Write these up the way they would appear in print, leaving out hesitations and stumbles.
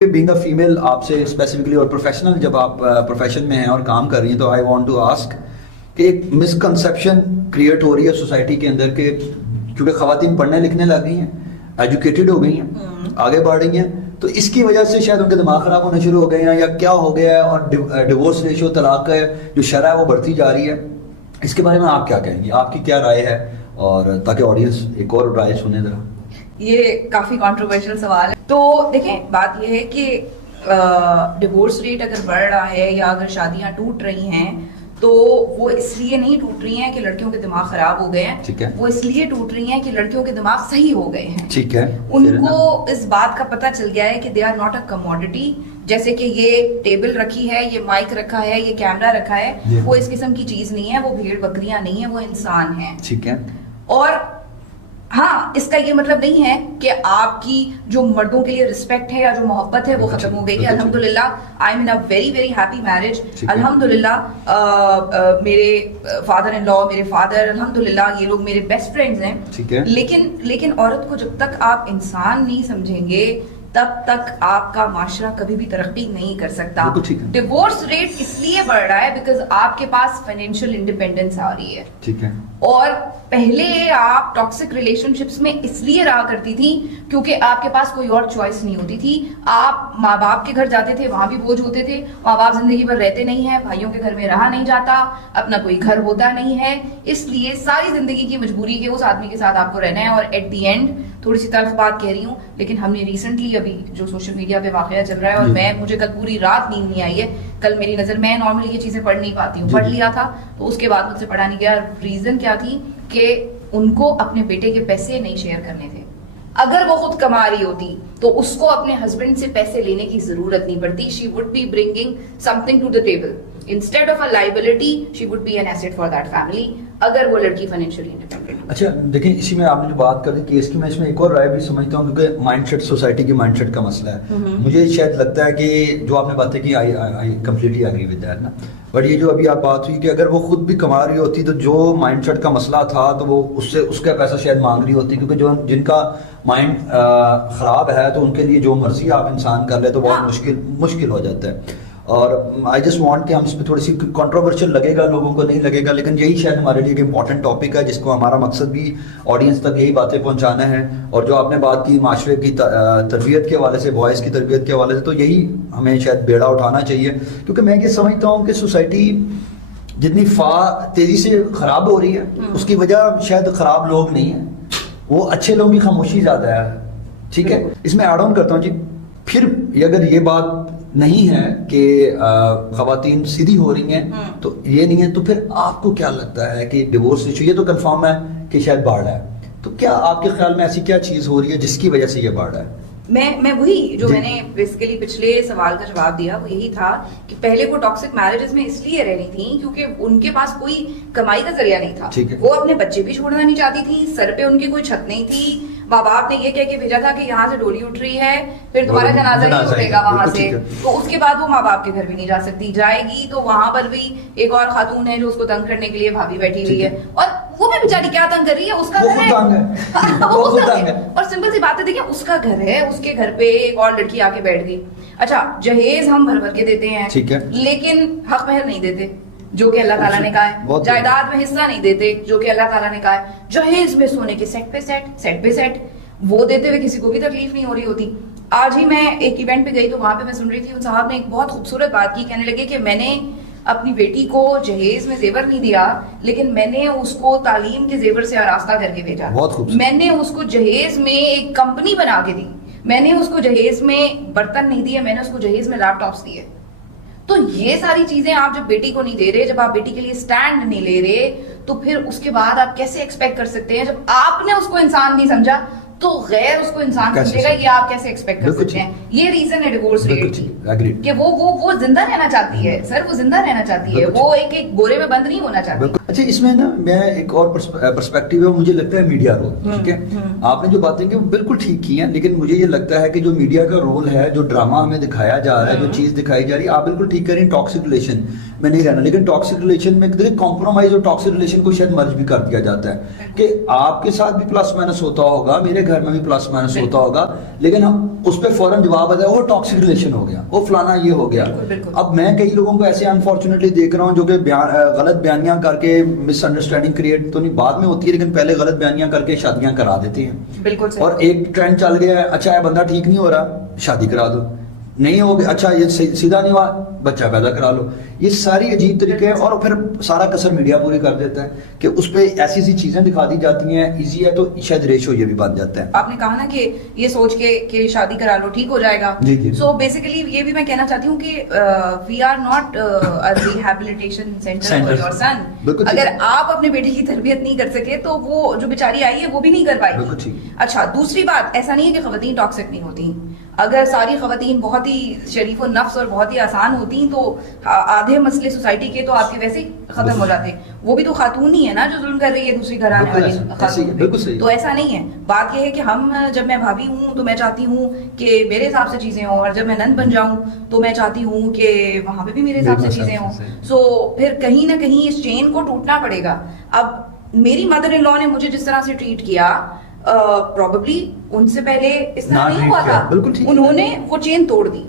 Being a female آپ سے specifically اور پروفیشنل جب آپ پروفیشن میں ہیں اور کام کر رہی ہیں تو آئی وانٹ ٹو آسک کہ ایک مسکنسیپشن کریٹ ہو رہی ہے سوسائٹی کے اندر کہ کیونکہ خواتین پڑھنے لکھنے لگ گئی ہیں، ایجوکیٹڈ ہو گئی ہیں، آگے بڑھ رہی ہیں، تو اس کی وجہ سے شاید ان کے دماغ خراب ہونا شروع ہو گئے ہیں یا کیا ہو گیا ہے، اور ڈیورس ریشو طلاق کا جو شرح ہے وہ بڑھتی جا رہی ہے. اس کے بارے میں آپ کیا کہیں گی، آپ کی کیا رائے ہے، اور تاکہ آڈینس ایک اور رائے سنیں ذرا. یہ کافی کنٹروورشل سوال ہے. تو دیکھیں بات یہ ہے کہ ڈیورس ریٹ اگر بڑھ رہا ہے یا اگر شادیاں ٹوٹ رہی ہیں تو وہ اس لیے نہیں ٹوٹ رہی ہیں کہ لڑکیوں کے دماغ خراب ہو گئے ہیں، وہ اس لیے ٹوٹ رہی ہیں کہ لڑکیوں کے دماغ صحیح ہو گئے ہیں. ٹھیک ہے، ان کو اس بات کا پتہ چل گیا ہے کہ they are not a commodity. جیسے کہ یہ ٹیبل رکھی ہے، یہ مائک رکھا ہے، یہ کیمرہ رکھا ہے، وہ اس قسم کی چیز نہیں ہے، وہ بھیڑ بکریاں نہیں ہیں، وہ انسان ہیں. ٹھیک ہے. اور ہاں، اس کا یہ مطلب نہیں ہے کہ آپ کی جو مردوں کے لیے رسپیکٹ ہے یا جو محبت ہے وہ ختم ہو گئی ہے. الحمدللہ I am in a very very happy marriage. الحمدللہ میرے فادر ان لا، میرے فادر، الحمدللہ یہ لوگ میرے بیسٹ فرینڈز ہیں. لیکن عورت کو جب تک آپ انسان نہیں سمجھیں گے تب تک آپ کا معاشرہ کبھی بھی ترقی نہیں کر سکتا. ڈیورس ریٹ اس لیے بڑھ رہا ہے بیکاز آپ کے پاس فائنینشیل انڈیپینڈنس آ رہی ہے. ٹھیک ہے. اور پہلے آپ ٹاکسک ریلیشن شپس میں اس لیے رہا کرتی تھی کیونکہ آپ کے پاس کوئی اور چوائس نہیں ہوتی تھی. آپ ماں باپ کے گھر جاتے تھے، وہاں بھی بوجھ ہوتے تھے. ماں باپ زندگی بھر رہتے نہیں ہیں، بھائیوں کے گھر میں رہا نہیں جاتا، اپنا کوئی گھر ہوتا نہیں ہے، اس لیے ساری زندگی کی مجبوری کہ اس آدمی کے ساتھ آپ کو رہنا ہے. اور ایٹ دی اینڈ تھوڑی سی تلخ بات کہہ رہی ہوں لیکن ہم نے ریسنٹلی ابھی جو سوشل میڈیا پہ واقعہ چل رہا ہے، اور مجھے کل پوری رات نیند نہیں آئی ہے. کل میری نظر، میں نارملی یہ چیزیں پڑھ نہیں پاتی ہوں، پڑھ لیا تھا تو اس کے بعد مجھ سے پڑھا نہیں گیا. ریزن کیا تھی کہ ان کو اپنے بیٹے کے پیسے نہیں شیئر کرنے تھے. اگر وہ خود کما رہی ہوتی تو اس کو اپنے ہسبینڈ سے پیسے لینے کی ضرورت نہیں پڑتی. She would be bringing something to the table instead of a liability. She would be an asset for that family اگر وہ لڑکی فائنینشیلی انڈیپینڈنٹ. اچھا دیکھیں، اسی میں آپ نے جو بات کر دی کیس کی، میں اس میں ایک اور رائے بھی سمجھتا ہوں کیونکہ مائنڈ سیٹ، سوسائٹی کی مائنڈ سیٹ کا مسئلہ ہے. مجھے شاید لگتا ہے کہ جو آپ نے باتیں کی I completely agree with that نا، بٹ یہ جو ابھی آپ بات ہوئی کہ اگر وہ خود بھی کما رہی ہوتی تو جو مائنڈ سیٹ کا مسئلہ تھا تو وہ اس کا پیسہ شاید مانگ رہی ہوتی، کیونکہ جن کا مائنڈ خراب ہے تو ان کے لیے جو مرضی آپ انسان کر لے تو بہت مشکل ہو جاتا ہے. اور آئی جسٹ وانٹ کہ ہم اس پہ تھوڑی سی کنٹروورشل لگے گا، لوگوں کو نہیں لگے گا، لیکن یہی شاید ہمارے لیے ایک امپورٹنٹ ٹاپک ہے جس کو ہمارا مقصد بھی آڈینس تک یہی باتیں پہنچانا ہے. اور جو آپ نے بات کی معاشرے کی تربیت کے حوالے سے، بوائز کی تربیت کے حوالے سے، تو یہی ہمیں شاید بیڑا اٹھانا چاہیے. کیونکہ میں یہ سمجھتا ہوں کہ سوسائٹی جتنی تیزی سے خراب ہو رہی ہے اس کی وجہ شاید خراب لوگ نہیں ہیں، وہ اچھے لوگوں کی خاموشی زیادہ ہے. ٹھیک ہے، اس میں ایڈ آن کرتا ہوں جی. پھر اگر یہ بات نہیں ہے کہ خواتین سیدھی ہو رہی ہیں تو یہ نہیں ہے، تو پھر آپ کو کیا لگتا ہے کہ ڈیورس ایشو یہ تو کنفرم ہے کہ شاید بڑھ رہا ہے، تو کیا آپ کے خیال میں ایسی کیا چیز ہو رہی ہے جس کی وجہ سے یہ بڑھ رہا ہے؟ میں وہی جو میں نے بیسیکلی پچھلے سوال کا جواب دیا وہ یہی تھا کہ پہلے وہ ٹاکسک میرجز میں اس لیے رہی تھیں کیونکہ ان کے پاس کوئی کمائی کا ذریعہ نہیں تھا. وہ اپنے بچے بھی چھوڑنا نہیں چاہتی تھی، سر پہ ان کی کوئی چھت نہیں تھی. ماں باپ نے یہ کہہ کے بھیجا تھا کہ یہاں سے ڈولی اٹھ رہی ہے پھر تمہارا جنازہ نہیں اٹھے گا وہاں سے، تو اس کے بعد وہ ماں باپ کے گھر بھی نہیں جا سکتی. جائے گی تو وہاں پر بھی ایک اور خاتون ہے جو اس کو تنگ کرنے کے لیے بھابھی بیٹھی ہوئی ہے، اور وہ بھی بیچاری کیا تنگ کر رہی ہے، اس کا گھر ہے. اور سمپل سی بات ہے، دیکھیں اس کا گھر ہے، اس کے گھر پہ ایک اور لڑکی آ کے بیٹھ گئی. اچھا جہیز ہم بھر بھر کے دیتے ہیں لیکن حق مہر نہیں دیتے جو کہ اللہ تعالیٰ نے کہا ہے، جائیداد میں حصہ نہیں دیتے جو کہ اللہ تعالیٰ نے کہا ہے، جہیز میں سونے کے سیٹ پہ سیٹ وہ دیتے ہوئے کسی کو بھی تکلیف نہیں ہو رہی ہوتی. آج ہی میں ایک ایونٹ پہ گئی تو وہاں پہ میں سن رہی تھی، ان صاحب نے ایک بہت خوبصورت بات کی. کہنے لگے کہ میں نے اپنی بیٹی کو جہیز میں زیور نہیں دیا لیکن میں نے اس کو تعلیم کے زیور سے آراستہ کر کے بھیجا. میں نے اس کو جہیز میں ایک کمپنی بنا کے دی، میں نے اس کو جہیز میں برتن نہیں دیے، میں نے اس کو جہیز میں لیپ ٹاپس دیے. تو یہ ساری چیزیں آپ جب بیٹی کو نہیں دے رہے، جب آپ بیٹی کے لیے اسٹینڈ نہیں لے رہے، تو پھر اس کے بعد آپ کیسے ایکسپیکٹ کر سکتے ہیں؟ جب آپ نے اس کو انسان نہیں سمجھا تو غیر اس کو انسان سمجھے گا، یہ آپ کیسے ایکسپیکٹ کر سکتے ہیں؟ یہ ریزن ہے ڈیورس ریٹ کی کہ وہ زندہ رہنا چاہتی ہے. سر وہ زندہ رہنا چاہتی ہے، وہ ایک بورے میں بند نہیں ہونا چاہتی. اچھا اس میں نا میں ایک اور پرسپیکٹیو ہے، مجھے لگتا ہے میڈیا رول، ٹھیک ہے آپ نے جو باتیں کی وہ بالکل ٹھیک کی ہیں، لیکن مجھے یہ لگتا ہے کہ جو میڈیا کا رول ہے، جو ڈرامہ ہمیں دکھایا جا رہا ہے، جو چیز دکھائی جا رہی ہے، آپ بالکل ٹھیک کہہ رہی ہیں، ٹاکسک ریلیشن میں نہیں رہنا، لیکن ٹاکسک ریلیشن میں کمپرومائز اور ٹاکسک ریلیشن کو شاید مرج بھی کر دیا جاتا ہے کہ آپ کے ساتھ بھی پلس مائنس ہوتا ہوگا، میرے گھر میں بھی پلس مائنس ہوتا ہوگا، لیکن ہم اس پہ فوراً جواب آتا ہے وہ ٹاکسک ریلیشن ہو گیا، وہ فلانا یہ ہو گیا۔ اب میں کئی لوگوں کو ایسے انفارچونیٹلی دیکھ رہا ہوں جو کہ غلط بیانیاں کر کے مس انڈرسٹینڈنگ کریٹ تو نہیں بعد میں ہوتی ہے، لیکن پہلے غلط بیانیاں کر کے شادیاں کرا دیتے ہیں، بالکل اور ایک ٹرینڈ چل گیا ہے، اچھا یہ بندہ ٹھیک نہیں ہو رہا شادی کرا دو، نہیں ہو گیا اچھا یہ سیدھا نہیں ہوا بچہ پیدا کرا لو، یہ ساری عجیب طریقے ہیں، اور پھر سارا کسر میڈیا پوری کر دیتا ہے کہ اس پہ ایسی ایسی چیزیں دکھا دی جاتی ہیں، ایزی ہے تو شاید ریشو یہ بھی بن جاتا ہے۔ آپ نے کہا نا کہ یہ سوچ کے کہ شادی کرا لو ٹھیک ہو جائے گا، سو بیسیکلی یہ بھی میں کہنا چاہتی ہوں کہ we are not rehabilitation centre for your son, اگر آپ اپنے بیٹے کی تربیت نہیں کر سکے تو وہ جو بیچاری آئی ہے وہ بھی نہیں کر پائے گی۔ اچھا دوسری بات، ایسا نہیں ہے کہ خواتین ٹاکسک نہیں ہوتی، اگر ساری خواتین بہت ہی شریف و نفس اور بہت ہی آسان ہوتی تو آدھے مسئلے سوسائٹی کے تو آپ کے ویسے ہی ختم ہو جاتے، وہ بھی تو خاتون ہی ہے نا جو ظلم کر رہی ہے دوسری گھرانے والی خاتون، تو ایسا نہیں ہے۔ بات یہ ہے کہ ہم جب میں بھابھی ہوں تو میں چاہتی ہوں کہ میرے حساب سے چیزیں ہوں، اور جب میں نند بن جاؤں تو میں چاہتی ہوں کہ وہاں پہ بھی میرے حساب سے چیزیں ہوں، سو پھر کہیں نہ کہیں اس چین کو ٹوٹنا پڑے گا۔ اب میری مدر ان لا نے مجھے جس طرح سے ٹریٹ کیا پروبیبلی ان سے پہلے اس طرح نہیں ہوا تھا، انہوں نے وہ چین توڑ دی،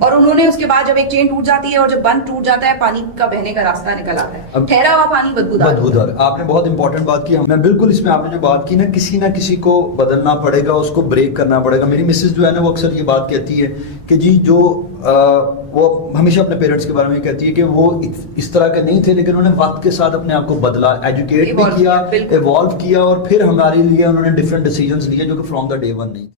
اور انہوں نے اس کے بعد جب ایک چین ٹوٹ جاتی ہے اور جب بند ٹوٹ جاتا ہے پانی کا بہنے کا راستہ نکل آتا ہے، ٹھہرا ہوا پانی بدبودار۔ آپ نے بہت امپورٹنٹ بات کی، میں بالکل اس میں آپ نے جو بات کی نا کسی نہ کسی کو بدلنا پڑے گا، اس کو بریک کرنا پڑے گا۔ میری مسز جو ہے نا وہ اکثر یہ بات کہتی ہے کہ جی جو وہ ہمیشہ اپنے پیرنٹس کے بارے میں کہتی ہے کہ وہ اس طرح کے نہیں تھے، لیکن انہوں نے وقت کے ساتھ اپنے آپ کو بدلا، ایجوکیٹ بھی کیا، ایوالو کیا، اور پھر ہمارے لیے انہوں نے ڈفرینٹ ڈیسیجنز لیے جو کہ فرام دا ڈے ون نہیں۔